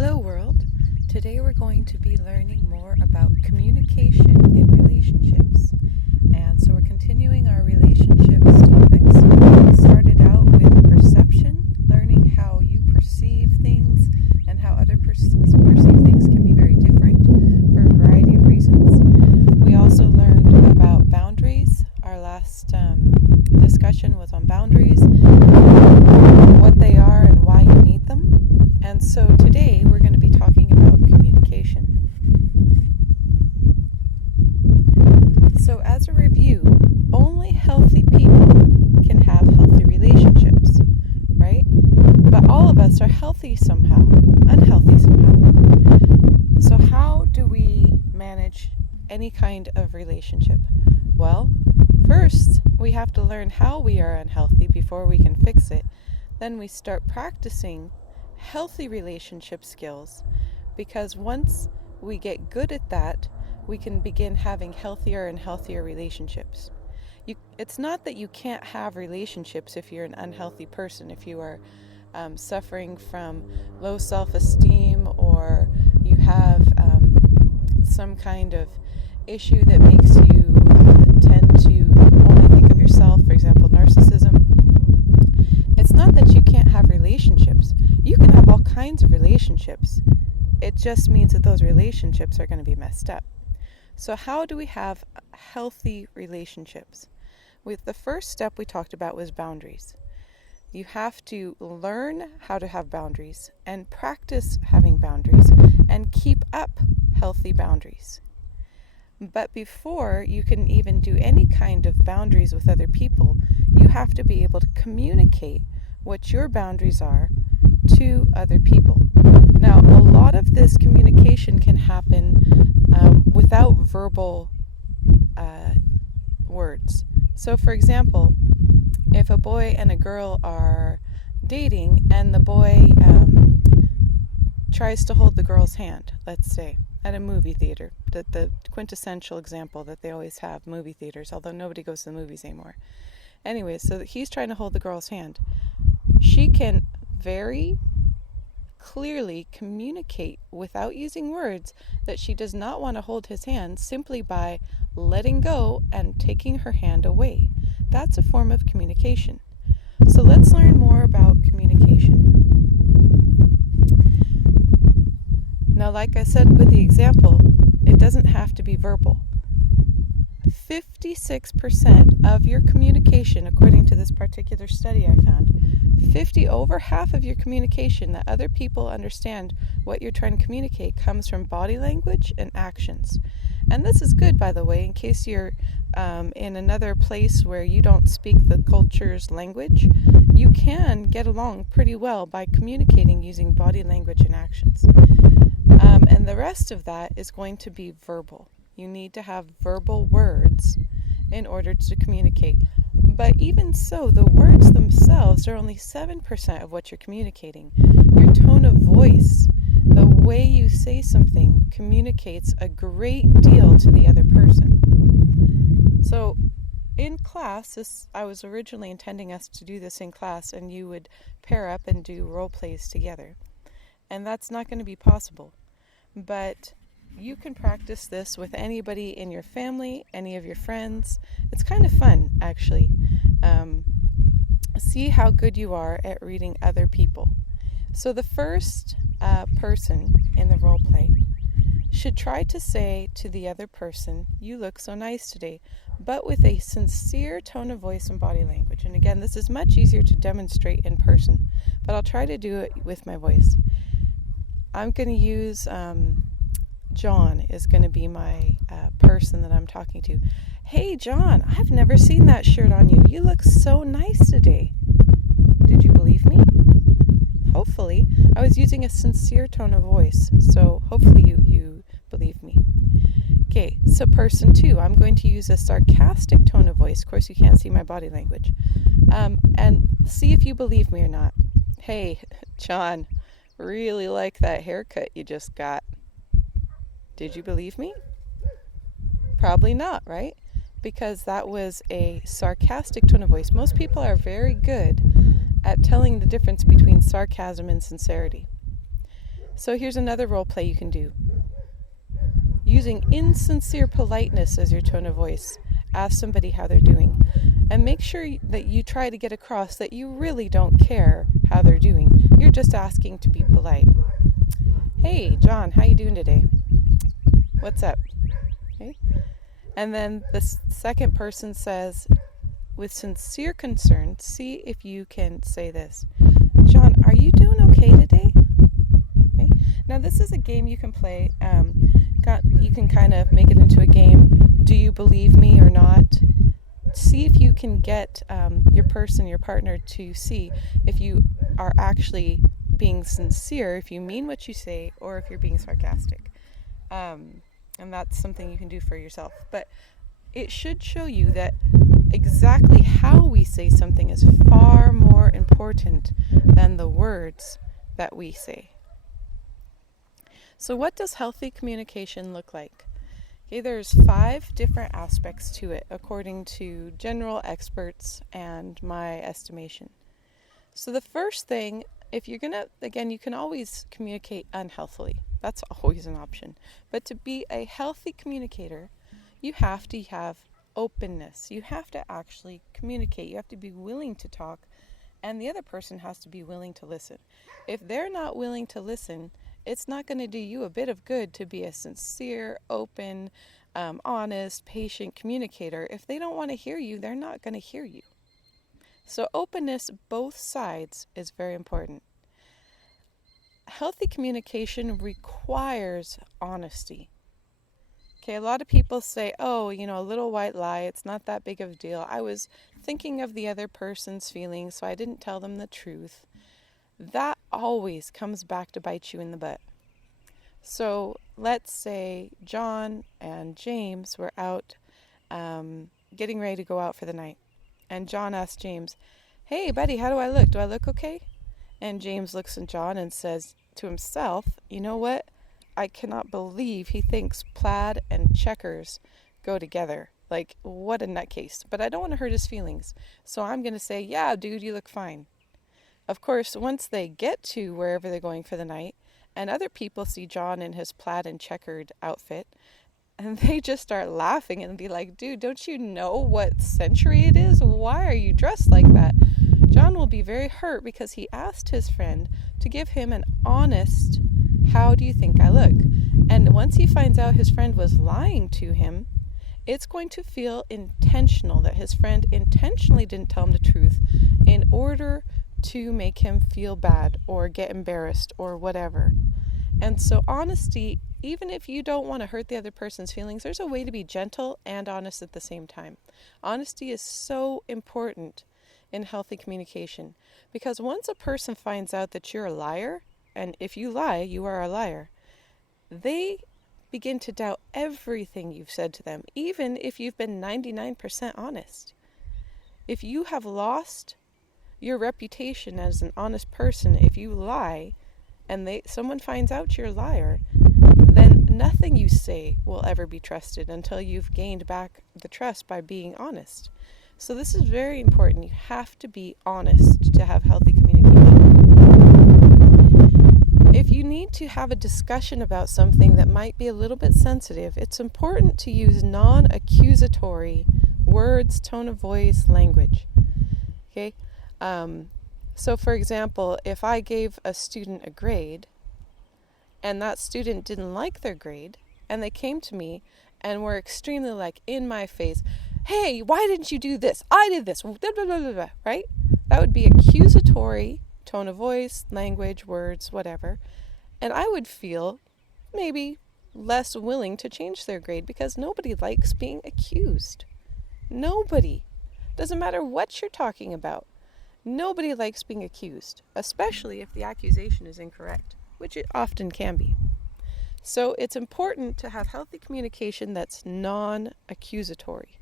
Hello world! Today we're going to be learning more about communication in relationships. And so we're continuing our relationships topics. We started out with perception, learning how you perceive things and how other perceive things can be very different for a variety of reasons. We also learned about boundaries. Our last discussion was on boundaries, what they are and why you need them. And so today we're going to be talking about communication. So as a review, only healthy people can have healthy relationships, right? But all of us are healthy somehow, unhealthy somehow. So how do we manage any kind of relationship? Well, first we have to learn how we are unhealthy before we can fix it. Then we start practicing healthy relationship skills, because once we get good at that, we can begin having healthier and healthier relationships. It's not that you can't have relationships if you're an unhealthy person, if you are suffering from low self-esteem, or you have some kind of issue that makes you tend to only think of yourself, for example, narcissism. It's not that you can't have relationships. You can have all kinds of relationships. It just means that those relationships are going to be messed up. So how do we have healthy relationships? The first step we talked about was boundaries. You have to learn how to have boundaries and practice having boundaries and keep up healthy boundaries. But before you can even do any kind of boundaries with other people, you have to be able to communicate what your boundaries are to other people. Now, a lot of this communication can happen without verbal words. So, for example, if a boy and a girl are dating and the boy tries to hold the girl's hand, let's say, at a movie theater, the quintessential example that they always have, movie theaters, although nobody goes to the movies anymore. Anyway, so he's trying to hold the girl's hand. She can very clearly communicate without using words that she does not want to hold his hand, simply by letting go and taking her hand away. That's a form of communication. So let's learn more about communication. Now, like I said with the example, it doesn't have to be verbal. 56% of your communication, according to this particular study I found, over half of your communication that other people understand what you're trying to communicate comes from body language and actions. And this is good, by the way, in case you're in another place where you don't speak the culture's language. You can get along pretty well by communicating using body language and actions. And the rest of that is going to be verbal. You need to have verbal words in order to communicate. But even so, the words themselves are only 7% of what you're communicating. Your tone of voice, the way you say something, communicates a great deal to the other person. So in class, I was originally intending us to do this in class, and you would pair up and do role plays together. And that's not going to be possible. But you can practice this with anybody in your family, any of your friends. It's kind of fun, actually. See how good you are at reading other people. So the first person in the role play should try to say to the other person, "You look so nice today," but with a sincere tone of voice and body language. And again, this is much easier to demonstrate in person, but I'll try to do it with my voice. I'm going to use John is going to be my person that I'm talking to. "Hey, John, I've never seen that shirt on you. You look so nice today." Did you believe me? Hopefully. I was using a sincere tone of voice, so hopefully you believe me. Okay, so person 2, I'm going to use a sarcastic tone of voice. Of course, you can't see my body language. And see if you believe me or not. "Hey, John, really like that haircut you just got. Did you believe me?" Probably not, right? Because that was a sarcastic tone of voice. Most people are very good at telling the difference between sarcasm and sincerity. So here's another role play you can do. Using insincere politeness as your tone of voice. Ask somebody how they're doing. And make sure that you try to get across that you really don't care how they're doing. You're just asking to be polite. Hey, John, how you doing today? What's up? Okay. And then the second person says, with sincere concern, see if you can say this. John, are you doing okay today? Okay. Now this is a game you can play. You can kind of make it into a game. Do you believe me or not? See if you can get your partner, to see if you are actually being sincere, if you mean what you say, or if you're being sarcastic. And that's something you can do for yourself. But it should show you that exactly how we say something is far more important than the words that we say. So what does healthy communication look like? Okay, there's 5 different aspects to it according to general experts and my estimation. So the first thing, if you're you can always communicate unhealthily. That's always an option. But to be a healthy communicator, you have to have openness. You have to actually communicate. You have to be willing to talk, and the other person has to be willing to listen. If they're not willing to listen, it's not going to do you a bit of good to be a sincere, open, honest, patient communicator. If they don't want to hear you, they're not going to hear you. So openness, both sides, is very important. Healthy communication requires honesty. Okay, a lot of people say, a little white lie, it's not that big of a deal. I was thinking of the other person's feelings, so I didn't tell them the truth. That always comes back to bite you in the butt. So let's say John and James were out getting ready to go out for the night. And John asked James, hey, buddy, how do I look? Do I look okay? And James looks at John and says to himself, you know what? I cannot believe he thinks plaid and checkers go together. Like, what a nutcase. But I don't want to hurt his feelings. So I'm going to say, yeah, dude, you look fine. Of course, once they get to wherever they're going for the night, and other people see John in his plaid and checkered outfit, and they just start laughing and be like, dude, don't you know what century it is? Why are you dressed like that? John will be very hurt because he asked his friend to give him an honest, how do you think I look? And once he finds out his friend was lying to him, it's going to feel intentional, that his friend intentionally didn't tell him the truth in order to make him feel bad or get embarrassed or whatever. And so honesty, even if you don't want to hurt the other person's feelings, there's a way to be gentle and honest at the same time. Honesty is so important in healthy communication, because once a person finds out that you're a liar, and if you lie, you are a liar, they begin to doubt everything you've said to them, even if you've been 99% honest. If you have lost your reputation as an honest person, if you lie and someone finds out you're a liar, then nothing you say will ever be trusted until you've gained back the trust by being honest. So this is very important. You have to be honest to have healthy communication. If you need to have a discussion about something that might be a little bit sensitive, it's important to use non-accusatory words, tone of voice, language. Okay? So for example, if I gave a student a grade and that student didn't like their grade and they came to me and were extremely in my face, hey, why didn't you do this? I did this, blah, blah, blah, blah, blah, right? That would be accusatory tone of voice, language, words, whatever. And I would feel maybe less willing to change their grade because nobody likes being accused. Nobody. Doesn't matter what you're talking about. Nobody likes being accused, especially if the accusation is incorrect, which it often can be. So it's important to have healthy communication that's non-accusatory.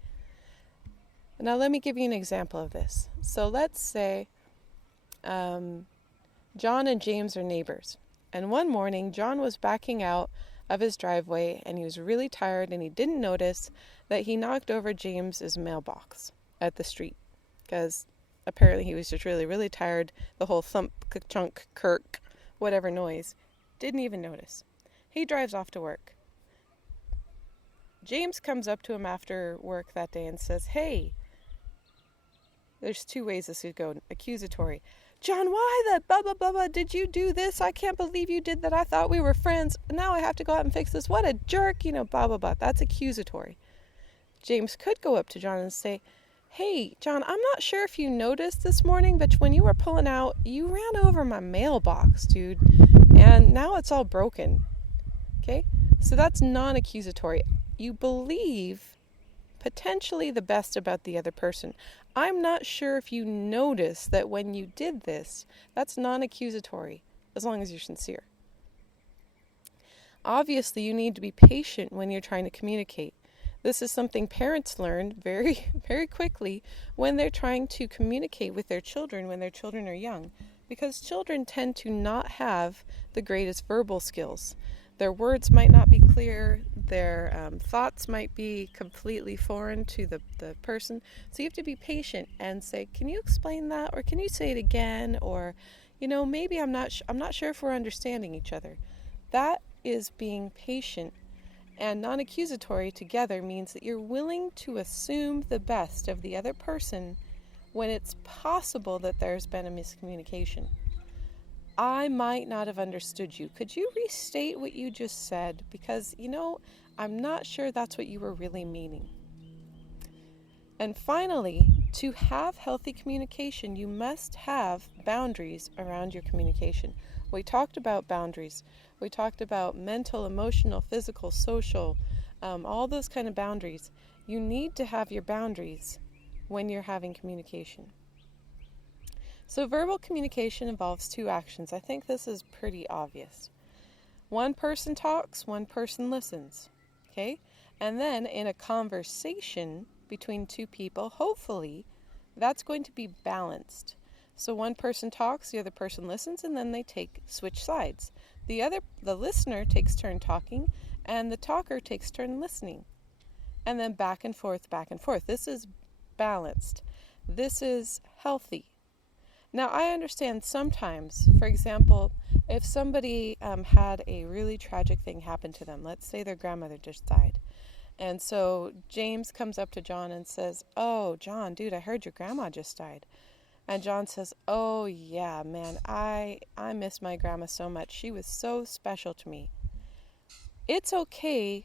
Now let me give you an example of this. So let's say John and James are neighbors. And one morning, John was backing out of his driveway and he was really tired, and he didn't notice that he knocked over James's mailbox at the street because apparently he was just really, really tired. The whole thump, chunk, kirk, whatever noise Didn't even notice. He drives off to work. James comes up to him after work that day and says, hey, there's two ways this could go. Accusatory. John, why the blah, blah, blah, blah, did you do this? I can't believe you did that. I thought we were friends. Now I have to go out and fix this. What a jerk, blah, blah, blah. That's accusatory. James could go up to John and say, hey, John, I'm not sure if you noticed this morning, but when you were pulling out, you ran over my mailbox, dude, and now it's all broken. Okay? So that's non-accusatory. You believe potentially the best about the other person. I'm not sure if you noticed that when you did this. That's non-accusatory, as long as you're sincere. Obviously, you need to be patient when you're trying to communicate. This is something parents learn very, very quickly when they're trying to communicate with their children when their children are young, because children tend to not have the greatest verbal skills. Their words might not be clear, their thoughts might be completely foreign to the person. So you have to be patient and say, can you explain that? Or can you say it again? Or, maybe I'm not sure if we're understanding each other. That is being patient. And non-accusatory together means that you're willing to assume the best of the other person when it's possible that there's been a miscommunication. I might not have understood you. Could you restate what you just said? Because, I'm not sure that's what you were really meaning. And finally, to have healthy communication, you must have boundaries around your communication. We talked about boundaries. We talked about mental, emotional, physical, social, all those kind of boundaries. You need to have your boundaries when you're having communication. So verbal communication involves two actions. I think this is pretty obvious. One person talks, one person listens. Okay? And then in a conversation between two people, hopefully, that's going to be balanced. So one person talks, the other person listens, and then they switch sides. The listener takes turn talking, and the talker takes turn listening. And then back and forth, back and forth. This is balanced. This is healthy. Now, I understand sometimes, for example, if somebody had a really tragic thing happen to them, let's say their grandmother just died. And so James comes up to John and says, oh, John, dude, I heard your grandma just died. And John says, oh, yeah, man, I miss my grandma so much. She was so special to me. It's okay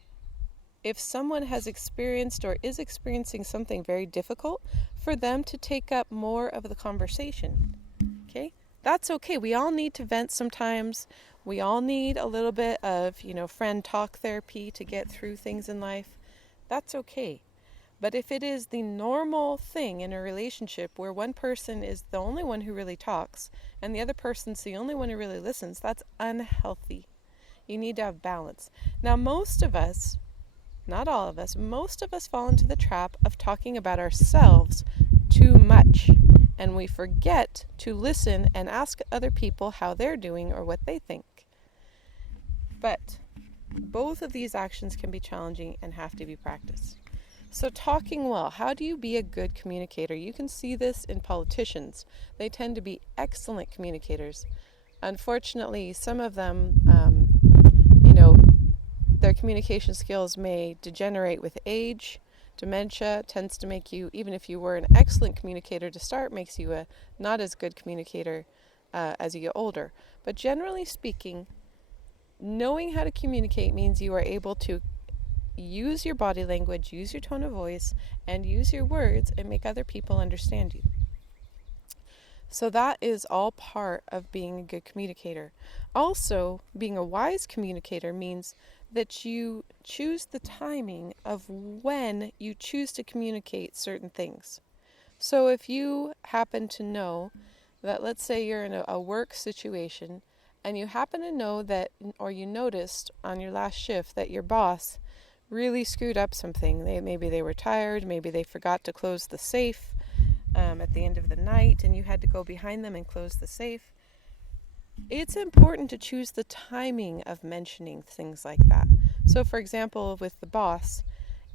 if someone has experienced or is experiencing something very difficult for them to take up more of the conversation. Okay? That's okay. We all need to vent sometimes. We all need a little bit of, friend talk therapy to get through things in life. That's okay. But if it is the normal thing in a relationship where one person is the only one who really talks and the other person's the only one who really listens, that's unhealthy. You need to have balance. Now, most of us, not all of us, most of us fall into the trap of talking about ourselves too much. And we forget to listen and ask other people how they're doing or what they think. But both of these actions can be challenging and have to be practiced. So talking well, how do you be a good communicator? You can see this in politicians. They tend to be excellent communicators. Unfortunately, some of them, their communication skills may degenerate with age. Dementia tends to make you, even if you were an excellent communicator to start, makes you a not as good communicator as you get older. But generally speaking, knowing how to communicate means you are able to use your body language, use your tone of voice, and use your words and make other people understand you. So that is all part of being a good communicator. Also, being a wise communicator means that you choose the timing of when you choose to communicate certain things. So if you happen to know that, let's say you're in a work situation, and you happen to know that, or you noticed on your last shift that your boss really screwed up something. Maybe they were tired, maybe they forgot to close the safe at the end of the night, and you had to go behind them and close the safe. It's important to choose the timing of mentioning things like that. So for example, with the boss,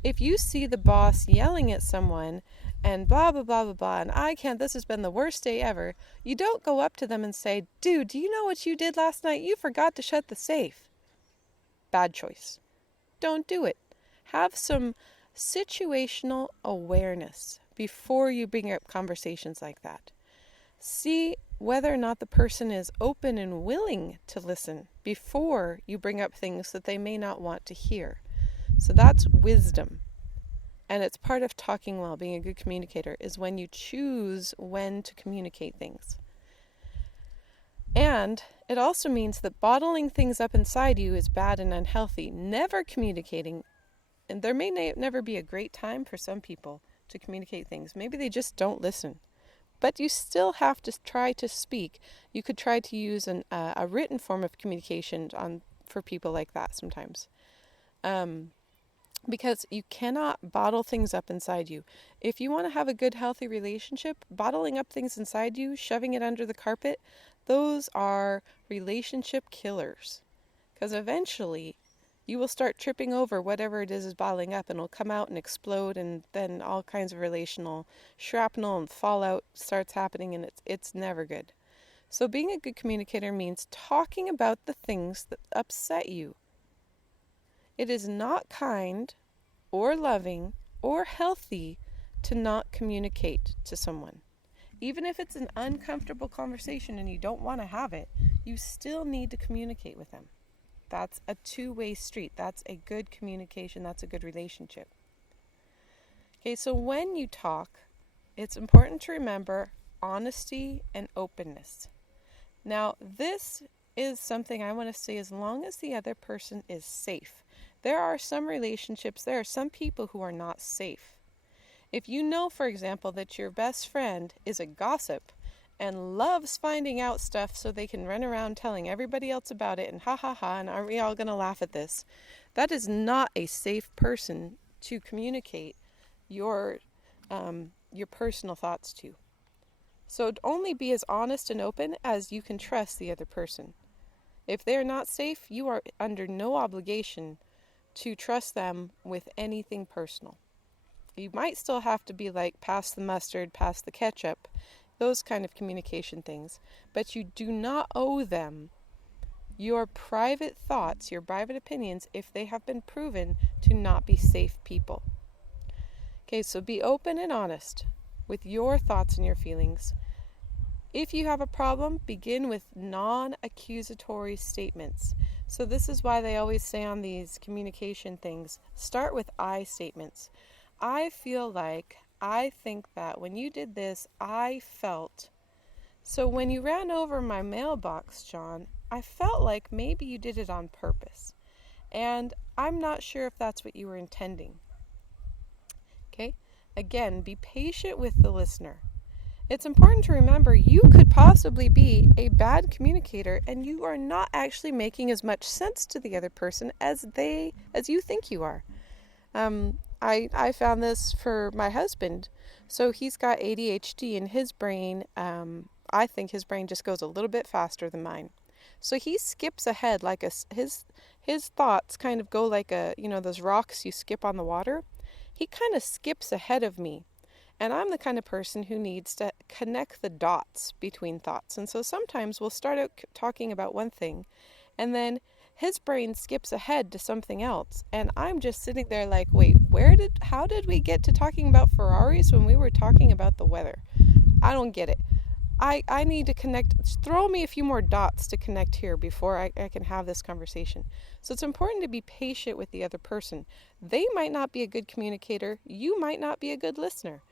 if you see the boss yelling at someone and blah, blah, blah, blah, blah, and I can't, this has been the worst day ever, you don't go up to them and say, dude, do you know what you did last night? You forgot to shut the safe. Bad choice. Don't do it. Have some situational awareness before you bring up conversations like that. See whether or not the person is open and willing to listen before you bring up things that they may not want to hear. So that's wisdom. And it's part of talking well, being a good communicator, is when you choose when to communicate things. And it also means that bottling things up inside you is bad and unhealthy. Never communicating, and there may never be a great time for some people to communicate things. Maybe they just don't listen. But you still have to try to speak. You could try to use a written form of communication for people like that sometimes. Because you cannot bottle things up inside you. If you want to have a good, healthy relationship, bottling up things inside you, shoving it under the carpet, those are relationship killers. Because eventually, you will start tripping over whatever it is bottling up, and it'll come out and explode, and then all kinds of relational shrapnel and fallout starts happening, and it's never good. So being a good communicator means talking about the things that upset you. It is not kind or loving or healthy to not communicate to someone. Even if it's an uncomfortable conversation and you don't want to have it, you still need to communicate with them. That's a two-way street. That's a good communication. That's a good relationship. Okay, so when you talk, it's important to remember honesty and openness. Now, this is something I want to say as long as the other person is safe. There are some relationships, there are some people who are not safe. If you know, for example, that your best friend is a gossip and loves finding out stuff so they can run around telling everybody else about it and ha ha ha, and aren't we all going to laugh at this? That is not a safe person to communicate your personal thoughts to. So only be as honest and open as you can trust the other person. If they're not safe, you are under no obligation to trust them with anything personal. You might still have to be like, pass the mustard, pass the ketchup, those kind of communication things, but you do not owe them your private thoughts, your private opinions, if they have been proven to not be safe people. Okay, so be open and honest with your thoughts and your feelings. If you have a problem, begin with non-accusatory statements. So this is why they always say on these communication things, start with I statements. I feel like, I think that, when you did this, I felt. So when you ran over my mailbox, John, I felt like maybe you did it on purpose. And I'm not sure if that's what you were intending. Okay? Again, be patient with the listener. It's important to remember you could possibly be a bad communicator and you are not actually making as much sense to the other person as you think you are. I found this for my husband. So he's got ADHD and his brain, I think his brain just goes a little bit faster than mine. So he skips ahead like his thoughts kind of go like those rocks you skip on the water. He kind of skips ahead of me. And I'm the kind of person who needs to connect the dots between thoughts. And so sometimes we'll start out talking about one thing, and then his brain skips ahead to something else. And I'm just sitting there like, wait, how did we get to talking about Ferraris when we were talking about the weather? I don't get it. I need to connect. Throw me a few more dots to connect here before I can have this conversation. So it's important to be patient with the other person. They might not be a good communicator. You might not be a good listener.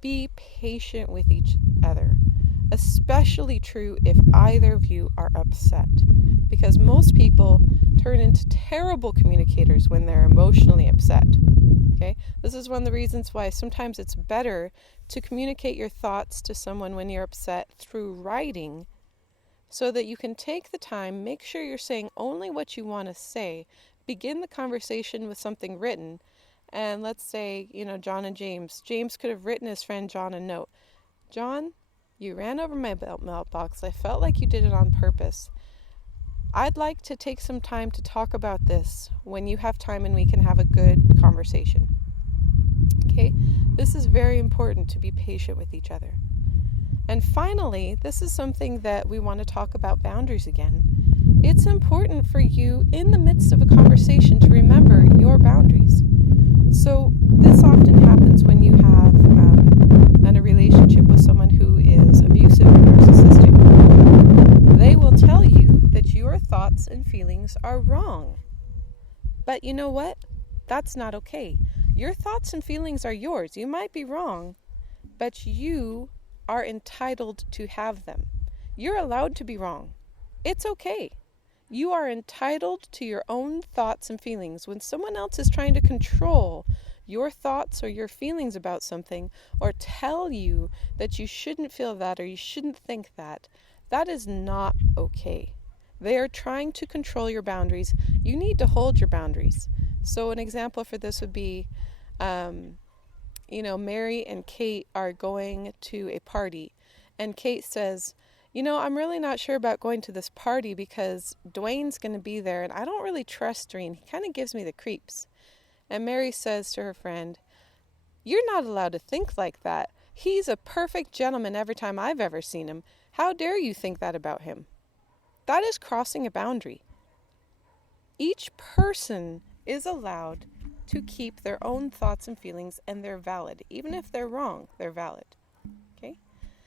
Be patient with each other, especially true if either of you are upset, because most people turn into terrible communicators when they're emotionally upset. Okay, this is one of the reasons why sometimes it's better to communicate your thoughts to someone when you're upset through writing, so that you can take the time, make sure you're saying only what you want to say, begin the conversation with something written. And let's say, John and James could have written his friend John a note. John, you ran over my mailbox. I felt like you did it on purpose. I'd like to take some time to talk about this when you have time and we can have a good conversation. Okay? This is very important, to be patient with each other. And finally, this is something that we want to talk about, boundaries again. It's important for you in the midst of a conversation to remember your boundaries. So this often happens when you have in a relationship with someone who is abusive or narcissistic. They will tell you that your thoughts and feelings are wrong. But you know what? That's not okay. Your thoughts and feelings are yours. You might be wrong, but you are entitled to have them. You're allowed to be wrong. It's okay. You are entitled to your own thoughts and feelings. When someone else is trying to control your thoughts or your feelings about something, or tell you that you shouldn't feel that or you shouldn't think that, that is not okay. They are trying to control your boundaries. You need to hold your boundaries. So an example for this would be, Mary and Kate are going to a party, and Kate says, I'm really not sure about going to this party because Dwayne's going to be there, and I don't really trust Dwayne. He kind of gives me the creeps. And Mary says to her friend, you're not allowed to think like that. He's a perfect gentleman every time I've ever seen him. How dare you think that about him? That is crossing a boundary. Each person is allowed to keep their own thoughts and feelings, and they're valid. Even if they're wrong, they're valid. Okay?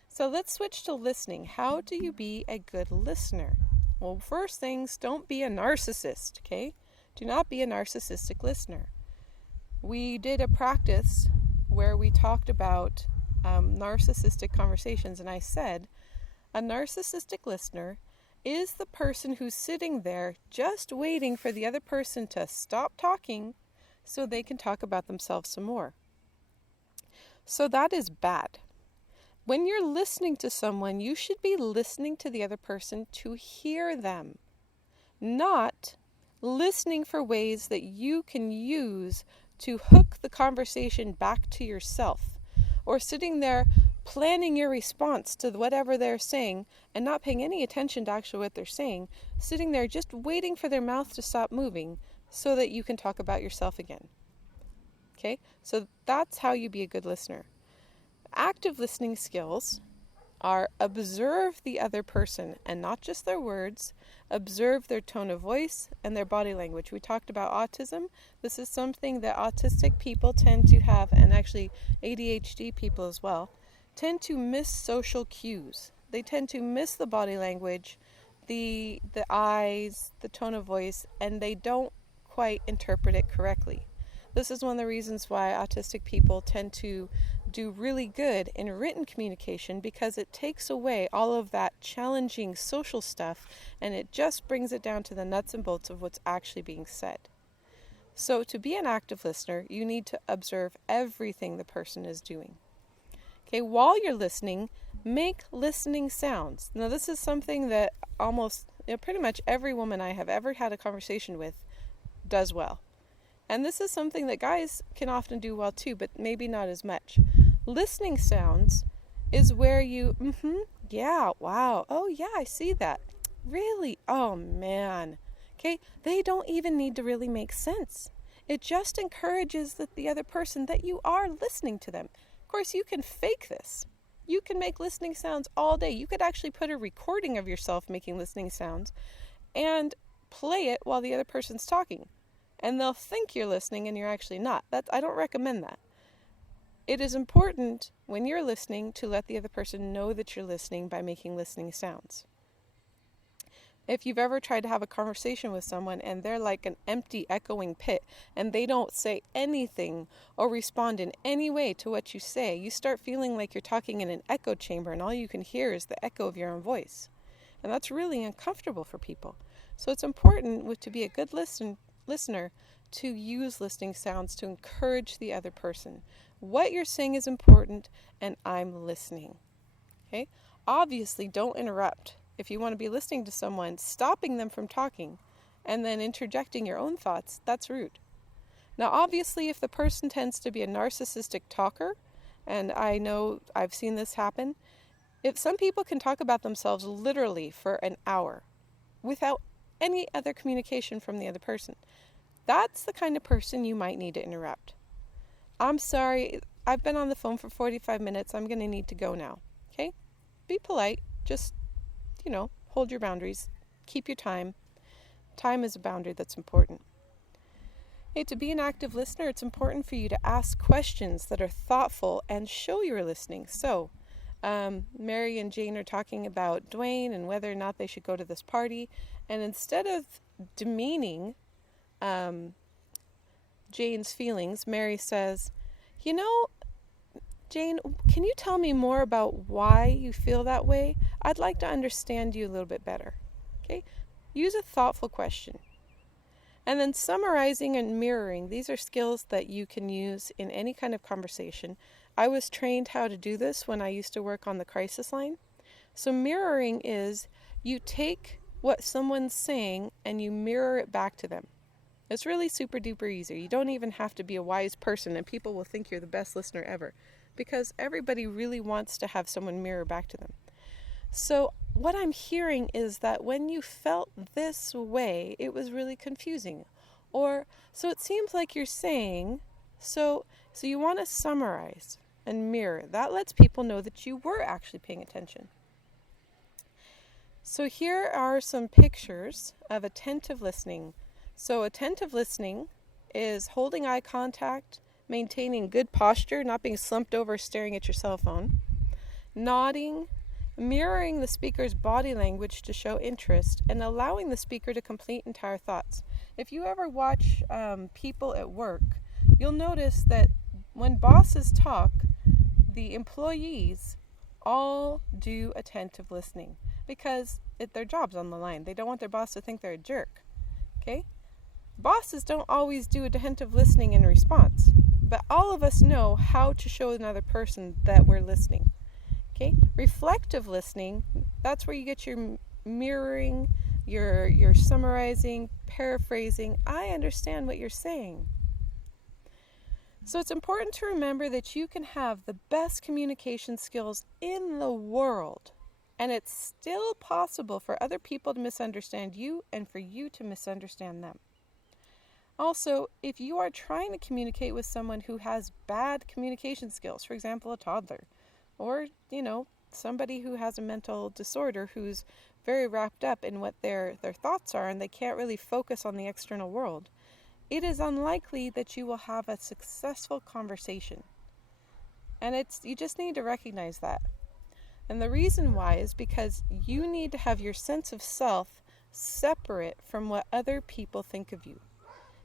So let's switch to listening. How do you be a good listener? Well, first things, don't be a narcissist, okay? Do not be a narcissistic listener. We did a practice where we talked about narcissistic conversations, and I said, a narcissistic listener is the person who's sitting there just waiting for the other person to stop talking so they can talk about themselves some more. So that is bad. When you're listening to someone, you should be listening to the other person to hear them, not listening for ways that you can use to hook the conversation back to yourself, or sitting there planning your response to whatever they're saying and not paying any attention to actually what they're saying, sitting there just waiting for their mouth to stop moving so that you can talk about yourself again. Okay? So that's how you be a good listener. Active listening skills are observe the other person and not just their words, observe their tone of voice and their body language. We talked about autism. This is something that autistic people tend to have, and actually ADHD people as well, tend to miss social cues. They tend to miss the body language, the eyes, the tone of voice, and they don't quite interpret it correctly. This is one of the reasons why autistic people tend to do really good in written communication, because it takes away all of that challenging social stuff and it just brings it down to the nuts and bolts of what's actually being said. So to be an active listener, you need to observe everything the person is doing. Okay, while you're listening, make listening sounds. Now this is something that pretty much every woman I have ever had a conversation with does well. And this is something that guys can often do well too, but maybe not as much. Listening sounds is where you, yeah, wow, oh yeah, I see that. Really? Oh man. Okay, they don't even need to really make sense. It just encourages the other person that you are listening to them. Of course, you can fake this. You can make listening sounds all day. You could actually put a recording of yourself making listening sounds and play it while the other person's talking. And they'll think you're listening and you're actually not. I don't recommend that. It is important when you're listening to let the other person know that you're listening by making listening sounds. If you've ever tried to have a conversation with someone and they're like an empty echoing pit and they don't say anything or respond in any way to what you say, you start feeling like you're talking in an echo chamber and all you can hear is the echo of your own voice. And that's really uncomfortable for people. So it's important to be a good listener to use listening sounds to encourage the other person. What you're saying is important and I'm listening. Okay? Obviously, don't interrupt. If you want to be listening to someone, stopping them from talking and then interjecting your own thoughts, that's rude. Now, obviously, if the person tends to be a narcissistic talker, and I know I've seen this happen, if some people can talk about themselves literally for an hour without any other communication from the other person, that's the kind of person you might need to interrupt. I'm sorry, I've been on the phone for 45 minutes. I'm going to need to go now. Okay? Be polite. Just, hold your boundaries. Keep your time. Time is a boundary that's important. Hey, to be an active listener, it's important for you to ask questions that are thoughtful and show you're listening. So, Mary and Jane are talking about Dwayne and whether or not they should go to this party. And instead of demeaning Jane's feelings, Mary says, Jane, can you tell me more about why you feel that way? I'd like to understand you a little bit better. Okay? Use a thoughtful question. And then summarizing and mirroring. These are skills that you can use in any kind of conversation. I was trained how to do this when I used to work on the crisis line. So mirroring is you take what someone's saying and you mirror it back to them. It's really super duper easy. You don't even have to be a wise person and people will think you're the best listener ever because everybody really wants to have someone mirror back to them. So what I'm hearing is that when you felt this way, it was really confusing. Or, so it seems like you're saying, so you want to summarize and mirror. That lets people know that you were actually paying attention. So here are some pictures of attentive listening. So attentive listening is holding eye contact, maintaining good posture, not being slumped over staring at your cell phone, nodding, mirroring the speaker's body language to show interest, and allowing the speaker to complete entire thoughts. If you ever watch people at work, you'll notice that when bosses talk, the employees all do attentive listening because their job's on the line. They don't want their boss to think they're a jerk. Okay? Bosses don't always do attentive listening in response, but all of us know how to show another person that we're listening. Okay? Reflective listening, that's where you get your mirroring, your summarizing, paraphrasing. I understand what you're saying. So it's important to remember that you can have the best communication skills in the world, and it's still possible for other people to misunderstand you and for you to misunderstand them. Also, if you are trying to communicate with someone who has bad communication skills, for example, a toddler, or, somebody who has a mental disorder who's very wrapped up in what their thoughts are and they can't really focus on the external world, it is unlikely that you will have a successful conversation. And you just need to recognize that. And the reason why is because you need to have your sense of self separate from what other people think of you.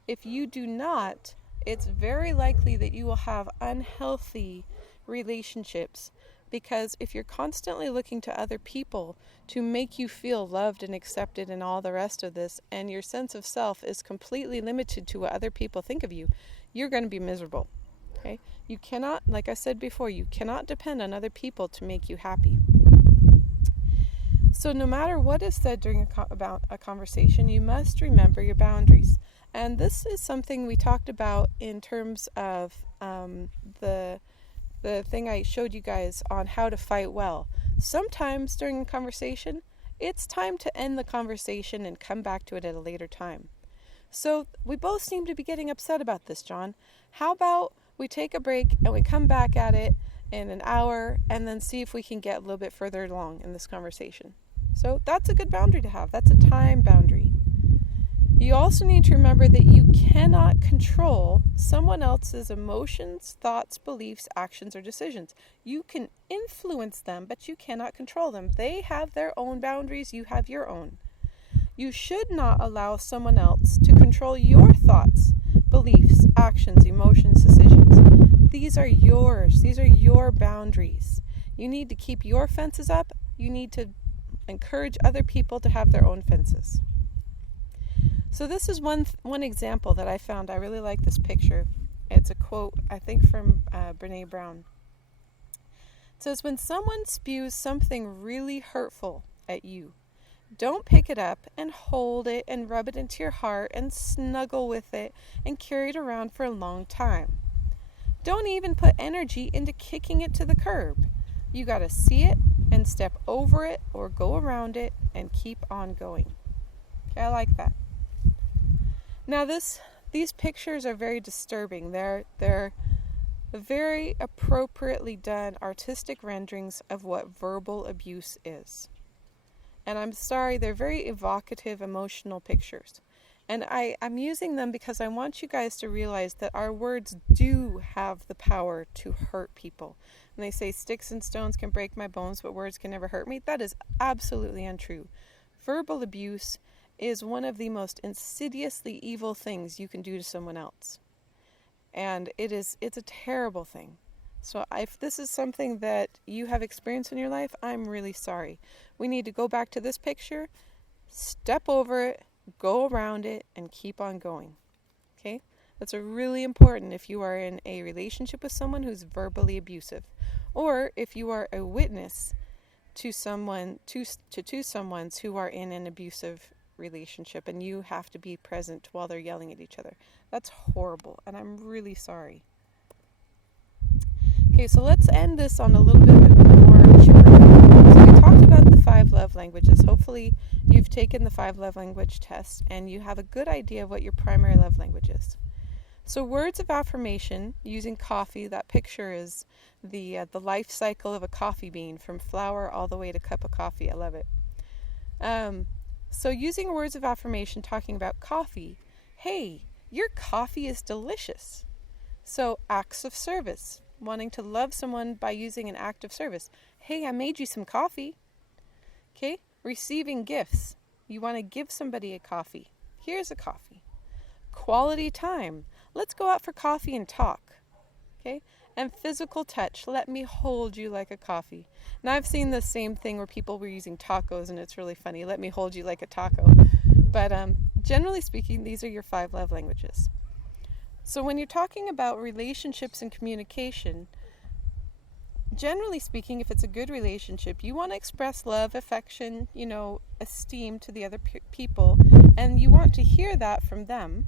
If you do not, it's very likely that you will have unhealthy relationships, because if you're constantly looking to other people to make you feel loved and accepted and all the rest of this, and your sense of self is completely limited to what other people think of you, you're going to be miserable. Okay? You cannot, like I said before, you cannot depend on other people to make you happy. So no matter what is said during about a conversation, you must remember your boundaries. And this is something we talked about in terms of the thing I showed you guys on how to fight well. Sometimes during a conversation, it's time to end the conversation and come back to it at a later time. So we both seem to be getting upset about this, John. How about we take a break and we come back at it in an hour and then see if we can get a little bit further along in this conversation. So that's a good boundary to have. That's a time boundary. You also need to remember that you cannot control someone else's emotions, thoughts, beliefs, actions, or decisions. You can influence them, but you cannot control them. They have their own boundaries. You have your own. You should not allow someone else to control your thoughts, beliefs, actions, emotions, decisions. These are yours. These are your boundaries. You need to keep your fences up. You need to encourage other people to have their own fences. So this is one example that I found. I really like this picture. It's a quote, I think, from Brene Brown. It says, when someone spews something really hurtful at you, don't pick it up and hold it and rub it into your heart and snuggle with it and carry it around for a long time. Don't even put energy into kicking it to the curb. You got to see it and step over it or go around it and keep on going. Okay, I like that. Now these pictures are very disturbing. They're very appropriately done artistic renderings of what verbal abuse is. And I'm sorry, they're very evocative, emotional pictures. And I'm using them because I want you guys to realize that our words do have the power to hurt people. When they say sticks and stones can break my bones, but words can never hurt me, that is absolutely untrue. Verbal abuse is one of the most insidiously evil things you can do to someone else. And it's a terrible thing. So if this is something that you have experienced in your life, I'm really sorry. We need to go back to this picture, step over it, go around it, and keep on going. Okay? That's really important if you are in a relationship with someone who's verbally abusive, or if you are a witness to someone, to someone's who are in an abusive relationship, and you have to be present while they're yelling at each other. That's horrible, and I'm really sorry. Okay, so let's end this on a little bit more cheaper. So we talked about the 5 love languages. Hopefully you've taken the 5 love language test and you have a good idea of what your primary love language is. So words of affirmation using coffee, that picture is the life cycle of a coffee bean from flower all the way to cup of coffee. I love it. So using words of affirmation talking about coffee, hey, your coffee is delicious. So acts of service, wanting to love someone by using an act of service. Hey, I made you some coffee. Okay, receiving gifts. You want to give somebody a coffee. Here's a coffee. Quality time. Let's go out for coffee and talk. Okay, and physical touch. Let me hold you like a coffee. Now I've seen the same thing where people were using tacos, and it's really funny. Let me hold you like a taco. But generally speaking, these are your 5 love languages. So when you're talking about relationships and communication, generally speaking, if it's a good relationship, you want to express love, affection, esteem to the other people, and you want to hear that from them.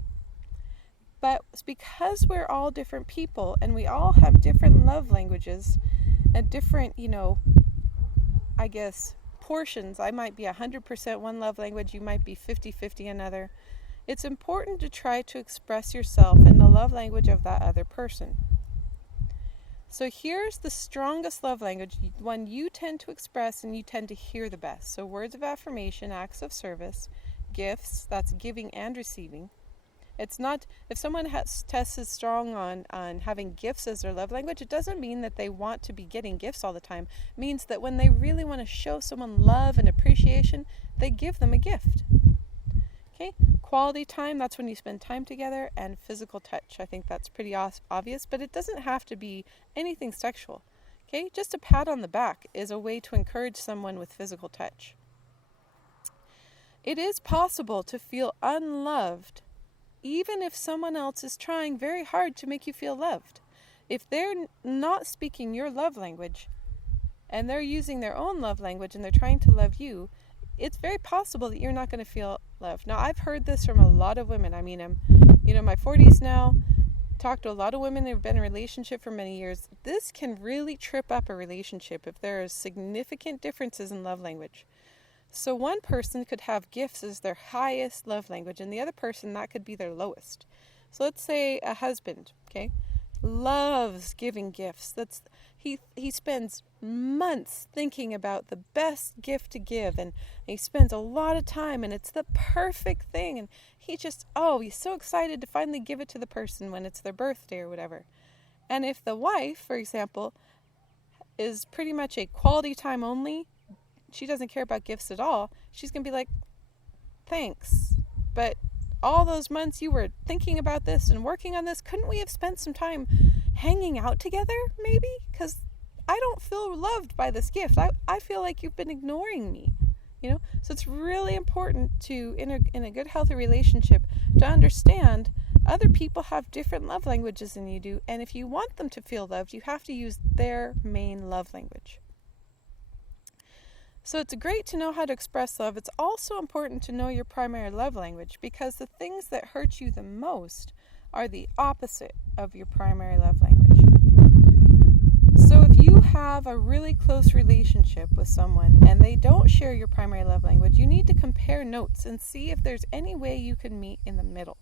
But because we're all different people and we all have different love languages and different, portions. I might be 100% one love language, you might be 50-50 another. It's important to try to express yourself in the love language of that other person. So here's the strongest love language, one you tend to express and you tend to hear the best. So words of affirmation, acts of service, gifts, that's giving and receiving. It's not, if someone tests is strong on having gifts as their love language, it doesn't mean that they want to be getting gifts all the time. It means that when they really want to show someone love and appreciation, they give them a gift. Okay, quality time, that's when you spend time together, and physical touch. I think that's pretty obvious, but it doesn't have to be anything sexual. Okay, just a pat on the back is a way to encourage someone with physical touch. It is possible to feel unloved even if someone else is trying very hard to make you feel loved. If they're not speaking your love language and they're using their own love language and they're trying to love you, it's very possible that you're not going to feel loved. Now, I've heard this from a lot of women. I mean, I'm in my 40s now, talked to a lot of women who've been in a relationship for many years. This can really trip up a relationship if there are significant differences in love language. So one person could have gifts as their highest love language, and the other person, that could be their lowest. So let's say a husband, okay, loves giving gifts. He spends months thinking about the best gift to give, and he spends a lot of time, and it's the perfect thing, and he's so excited to finally give it to the person when it's their birthday or whatever. And if the wife, for example, is pretty much a quality time only, she doesn't care about gifts at all, she's going to be like, thanks, but all those months you were thinking about this and working on this, couldn't we have spent some time hanging out together, maybe? Because I don't feel loved by this gift. I feel like you've been ignoring me, So it's really important to, in a good, healthy relationship, to understand other people have different love languages than you do, and if you want them to feel loved, you have to use their main love language. So it's great to know how to express love. It's also important to know your primary love language, because the things that hurt you the most are the opposite of your primary love language. So if you have a really close relationship with someone and they don't share your primary love language, you need to compare notes and see if there's any way you can meet in the middle.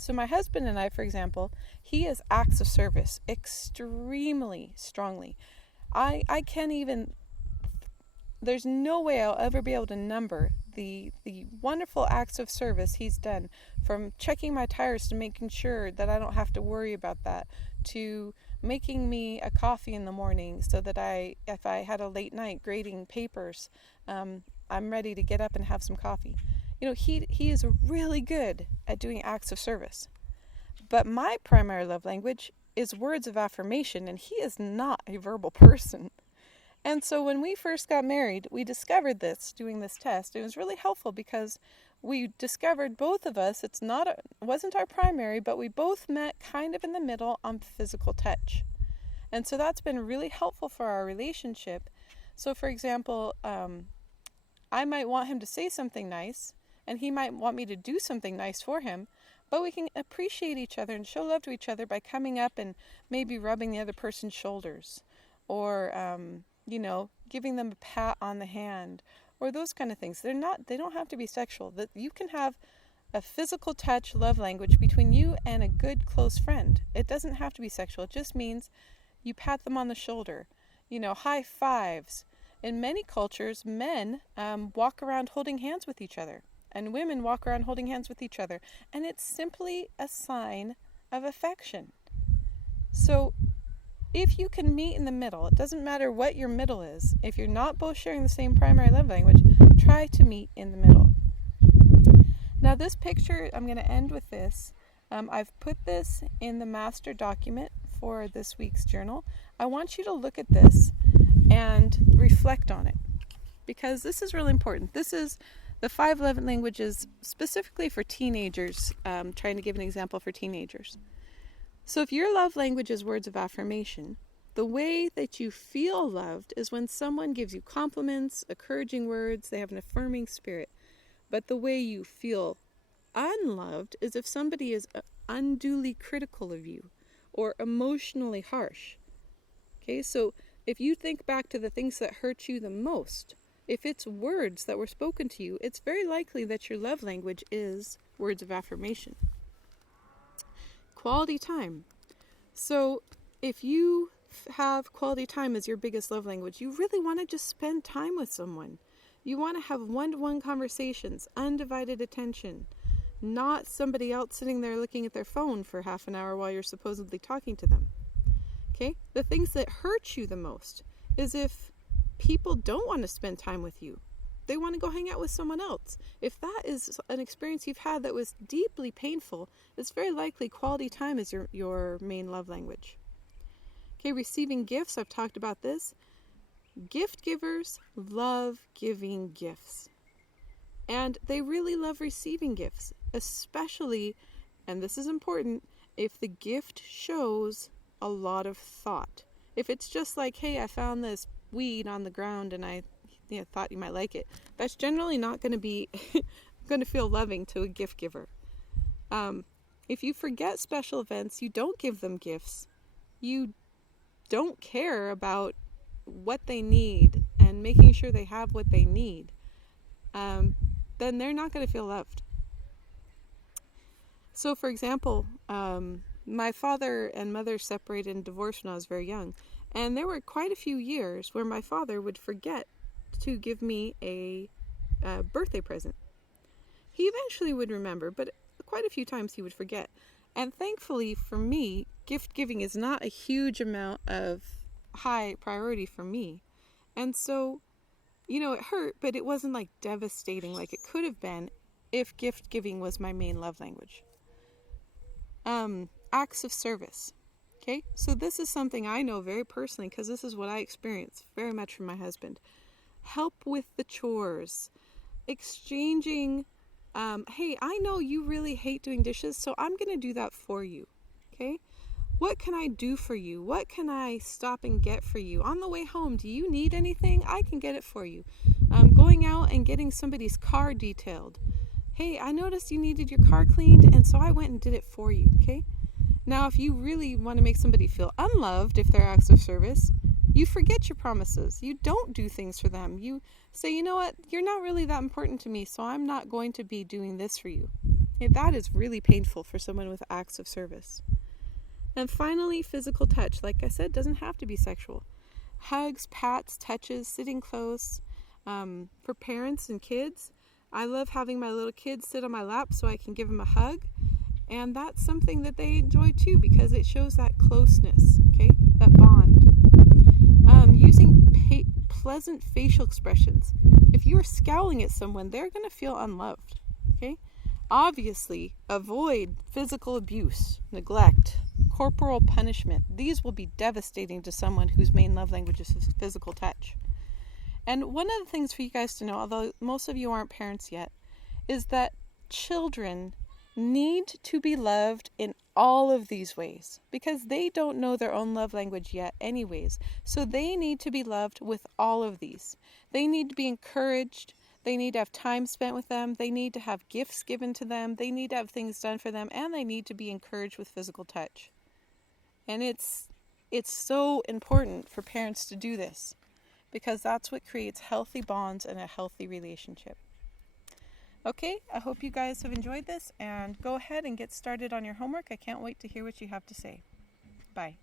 So my husband and I, for example, he is acts of service extremely strongly. I can't even, there's no way I'll ever be able to number the wonderful acts of service he's done, from checking my tires to making sure that I don't have to worry about that, to making me a coffee in the morning so that if I had a late night grading papers, I'm ready to get up and have some coffee. He is really good at doing acts of service. But my primary love language is words of affirmation, and he is not a verbal person. And so when we first got married, we discovered this doing this test. It was really helpful because we discovered, both of us, wasn't our primary, but we both met kind of in the middle on physical touch. And so that's been really helpful for our relationship. So for example, I might want him to say something nice, and he might want me to do something nice for him, but we can appreciate each other and show love to each other by coming up and maybe rubbing the other person's shoulders, or giving them a pat on the hand, or those kind of things. They don't have to be sexual. That you can have a physical touch love language between you and a good close friend. It doesn't have to be sexual. It just means you pat them on the shoulder, high fives. In many cultures, men walk around holding hands with each other, and women walk around holding hands with each other, and it's simply a sign of affection. So if you can meet in the middle, it doesn't matter what your middle is. If you're not both sharing the same primary love language, try to meet in the middle. Now this picture, I'm going to end with this. I've put this in the master document for this week's journal. I want you to look at this and reflect on it, because this is really important. This is the 5 love languages specifically for teenagers, trying to give an example for teenagers. So if your love language is words of affirmation, the way that you feel loved is when someone gives you compliments, encouraging words, they have an affirming spirit. But the way you feel unloved is if somebody is unduly critical of you or emotionally harsh. Okay, so if you think back to the things that hurt you the most, if it's words that were spoken to you, it's very likely that your love language is words of affirmation. Quality time. So if you have quality time as your biggest love language, you really want to just spend time with someone. You want to have one-to-one conversations, undivided attention, not somebody else sitting there looking at their phone for half an hour while you're supposedly talking to them. Okay? The things that hurt you the most is if people don't want to spend time with you. They want to go hang out with someone else. If that is an experience you've had that was deeply painful, it's very likely quality time is your main love language. Okay, receiving gifts, I've talked about this. Gift givers love giving gifts. And they really love receiving gifts, especially, and this is important, if the gift shows a lot of thought. If it's just like, hey, I found this weed on the ground and I thought you might like it, that's generally not going to be going to feel loving to a gift giver. If you forget special events, you don't give them gifts, you don't care about what they need and making sure they have what they need, then they're not going to feel loved. So for example, my father and mother separated and divorced when I was very young, and there were quite a few years where my father would forget to give me a birthday present. He eventually would remember, but quite a few times he would forget. And thankfully for me, gift giving is not a huge amount of high priority for me. And so, it hurt, but it wasn't like devastating like it could have been if gift giving was my main love language. Acts of service. Okay, so this is something I know very personally because this is what I experience very much from my husband. Help with the chores, exchanging, hey, I know you really hate doing dishes, so I'm going to do that for you, okay? What can I do for you? What can I stop and get for you? On the way home, do you need anything? I can get it for you. Going out and getting somebody's car detailed. Hey, I noticed you needed your car cleaned, and so I went and did it for you, okay? Now, if you really want to make somebody feel unloved, if they're acts of service, you forget your promises. You don't do things for them. You say, you know what, you're not really that important to me, so I'm not going to be doing this for you. That is really painful for someone with acts of service. And finally, physical touch. Like I said, doesn't have to be sexual. Hugs, pats, touches, sitting close. For parents and kids, I love having my little kids sit on my lap so I can give them a hug. And that's something that they enjoy too, because it shows that closeness, okay, that bond. Using pleasant facial expressions. If you are scowling at someone, they're going to feel unloved, okay? Obviously, avoid physical abuse, neglect, corporal punishment. These will be devastating to someone whose main love language is physical touch. And one of the things for you guys to know, although most of you aren't parents yet, is that children need to be loved in all of these ways because they don't know their own love language yet anyways. So they need to be loved with all of these. They need to be encouraged. They need to have time spent with them. They need to have gifts given to them. They need to have things done for them, and they need to be encouraged with physical touch. And it's so important for parents to do this because that's what creates healthy bonds and a healthy relationship. Okay, I hope you guys have enjoyed this, and go ahead and get started on your homework. I can't wait to hear what you have to say. Bye.